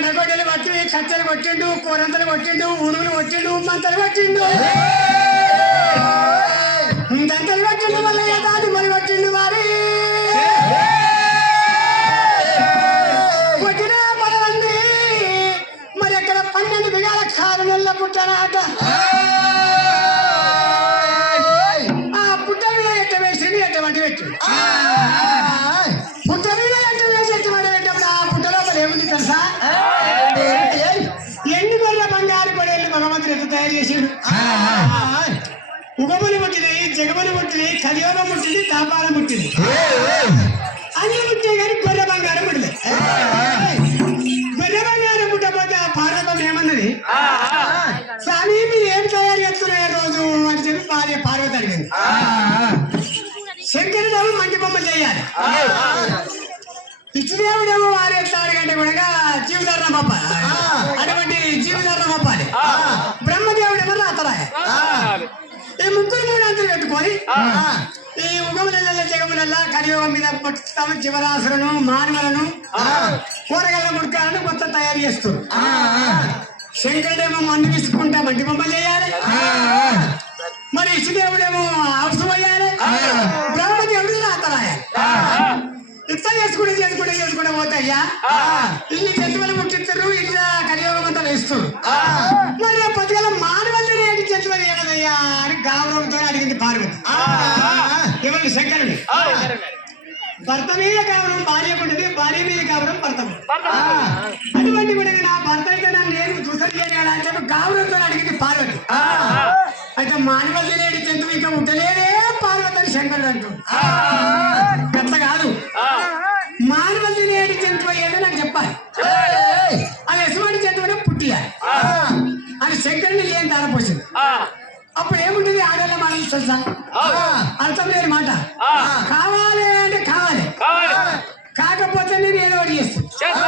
గంటలు పట్టి కచ్చలు కొట్టిండు కూరంతలు కొట్టిండు ఉడుగులు కొట్టిండు మంతలు కొట్టిండు దంతలు కొట్టిండు మళ్ళీ దాని మరి కొట్టిండు వారి. భగవంతుడు ఎంత తయారు చేసిండు ఉగమని పుట్టినాయి జగమని పుట్టినాయి కలియోగం పుట్టింది తాపాలం పుట్టింది. అన్ని పుట్టే కానీ గొర్రె బంగారం పుట్టలే. గొర్రె బంగారం పుట్టకపోతే ఆ పార్వతం ఏమన్నది? స్వామి మీరు ఏం తయారు చేస్తున్నారు రోజు అని చెప్పి భార్య పార్వతి అడిగింది. శంకరుడు మంచి బొమ్మ చేయాలి. ఇచ్చిదేవుడేమో వారు ఎత్తాడు కంటే కూడా జీవితారణం పంపాలి అటువంటి జీవితారణం పంపాలి బ్రహ్మదేవుడేమో రాతరాయ ఈ ముగ్గురు మూడు అంతులు పెట్టుకొని ఈ ఉగముల జగములల్లా కలియుగం మీద మొత్తం జీవరాశులను మానవులను కూరగాయల ముడకాలను మొత్తం తయారు చేస్తారు. శంకరుడేమో మందు తీసుకుంటా మంటి బొమ్మ చేయాలి. మరి ఇష్టదేవుడేమో అవసరం అయ్యాలి చేసుకుంటే చేసుకుంటే పోతాయ్యా? ఇల్లు జంతువులు ముట్టిస్తారు ఇట్లా కలియోగం అంతా వేస్తారు మరి పదిగల మానవులు రేటు జంతువులు ఏమదయ్యా అని గౌరవంతో అడిగింది పార్వతి. ఎవరిని శంకరుడు భర్త మీద గౌరవం భార్య ఉంటుంది భార్య మీద గౌరవం భర్త. అటువంటి కూడా నా భర్త అయితే నన్ను నేను చూసరి చేయగల అని చెప్పి గౌరవంతో అడిగింది పార్వతి. అయితే మానవులు లేని జంతువు ఇంకా ఉండలేదే పార్వతి అని శంకరుడు అంటుంది మనం తెలుసా అర్థం లేని మాట. కావాలి అంటే కావాలి. కాకపోతే నేను ఏదో ఒకటి చేస్తాను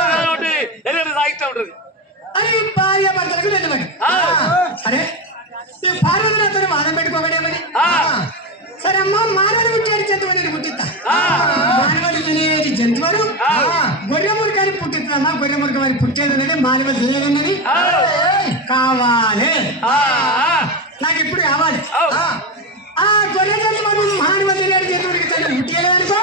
అని భార్య భర్తలకు నిలబడి అరే ఈ పార్వతులతో వాదం పెట్టుకోకడేమని సరే అమ్మా మానవుడు పుట్టాడు జంతువు నేను పుట్టిస్తా. మానవుడు తినేది జంతువులు. గొర్రె మురికని పుట్టిస్తామా గొర్రె మురిక మరి పుట్టేది ఉన్నది మానవుడు తినేది ఉన్నది కావాలి. నాకు ఇప్పుడు కావాలి. ఆ గొర్రె జంతువు మానవుడు తినేది జంతువుడికి తను పుట్టేదనుకో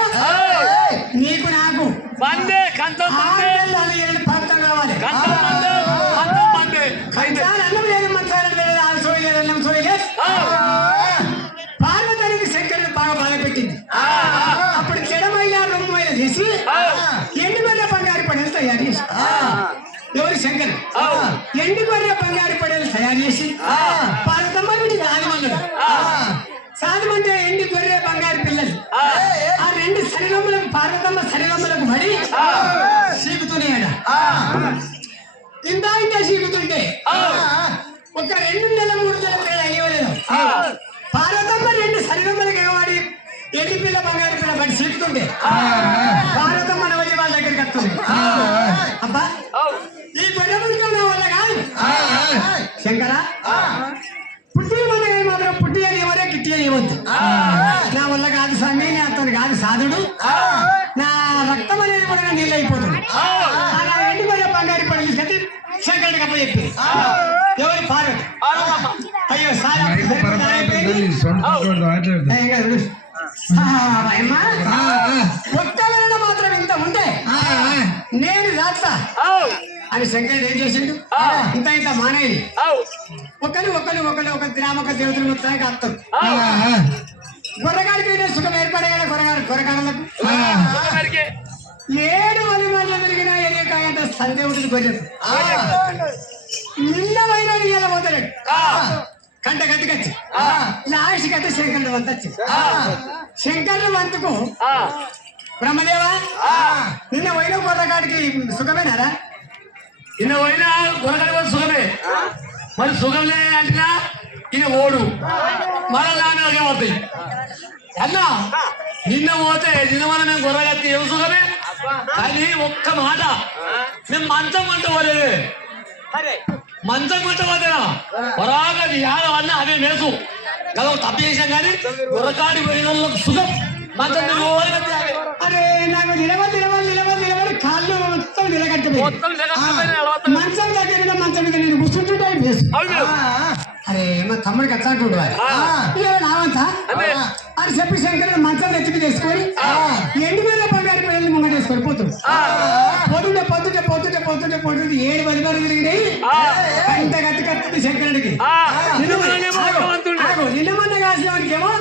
నీకు నాకు మందే కంచం ఆడపిల్లలు ఏడు ప్రాప్తం కావాలి. కంచం మందే కంచం మందే కంచాలు అన్నం లేదు మంచాలు లేదు ఆలు సోయలేదు అన్నం సోయలేదు పార్వతానికి శంకరుడు బాగా బాధపెట్టింది. అప్పుడు చెడమైనా రొమ్మైన చేసి ఎండు గొర్రె బంగారు పడేలు తయారు చేసి. ఎవరు శంకర్? ఎండు గొర్రె బంగారు పడేలు తయారు చేసి. శరీరములకు పార్వతమ్మ శరీరములకు పడి సీకుతున్నాయట ఇంత ఇంత సీకుతుంటే ఒక రెండు నెలల మూడు నెలల పిల్లలు అయ్యలేదు పార్వతమ్మ రెండు శరీరములకు ఎగవాడి ఎండి పిల్ల బంగారు పిల్ల పడి సీకుతుంటే పార్వతమ్మ నవలి వాళ్ళ దగ్గరికి వస్తుంది. అబ్బా ఈ నా వల్ల కాదు. శంకర సాధుడు నా రక్తం అనేది కూడా నీళ్ళు అయిపోతుంది. అలా ఎండి గొర్రె బంగారు పడి తీసుకొచ్చి శంకరుడికి అప్ప చెప్పి. ఎవరి పార్వతి అయ్యో సార్. ఒక్కవేళ మాత్రం ఇంత ఉంటే నేను రాస్తా అని శంకరుడు ఏం చేసిండు? ఇంత ఇంత మానేది ఒకరు ఒకరు ఒకరు ఒక గ్రామ ఒక దేవతలు మొత్తానికి అర్థం గొర్రగాడికి అయితే సుఖం ఏర్పడే కదా గొర్రగాడు గొర్రగాడలకు? ఏడు వలిమల్ల తిరిగినా ఎలియకాయంత సందే ఉంటుంది గొర్రెలు. నిన్న వైన ఇలా పోతాడు కంట కట్టుకొచ్చి లాస్ట్ కట్ట శంకరుడు వంత వచ్చి శంకరుడు వంతుకు బ్రహ్మదేవా నిన్న వైన గొర్రగాడికి సుఖమేనారా? నిన్న పోయినా గురగడ కూడా సుఖమే మరి సుఖం లేని అంటున్నా ఈయన ఓడు. నాన్నగా పోతాయి. అన్నా నిన్న పోతే నిన్న మనం మేము గొర్రెగత్తి ఏం సుఖమే? కానీ ఒక్క మాట. మేము మంచం మంట పోలేదు మంచం మంట పోతేనా పొరాగా యాదవ అన్న అదే మేసు. కదా తప్పు చేసాం కానీ గుర్రకాడి పోయిన వాళ్ళకి సుఖం. మంచం కదా. అరే నాకు నిలబడి నిలబడి నిలబడి నిలబడి కాళ్ళు మొత్తం. మంచం దగ్గర మంచం మీద నేను కూర్చుంటుంటే. అరే మా తమ్ముడికి ఎట్లా అంటుండు. అని చెప్పి శంకరుడు మంచం ఎత్తి మీద వేసుకొని ఎండు మీద బంగారు పిల్లల్ని ముంగట వేసుకొని పోతుంది. పొద్దుంటే పొద్దుంటే పొద్దుంటే పొద్దుంటే పొద్దుంటే ఏడు పది వరకు తిరిగినాయి. అంత గట్టి కత్తుంది శంకరుడికి. నిన్న మొన్న కాసిన వాడికి ఏమో?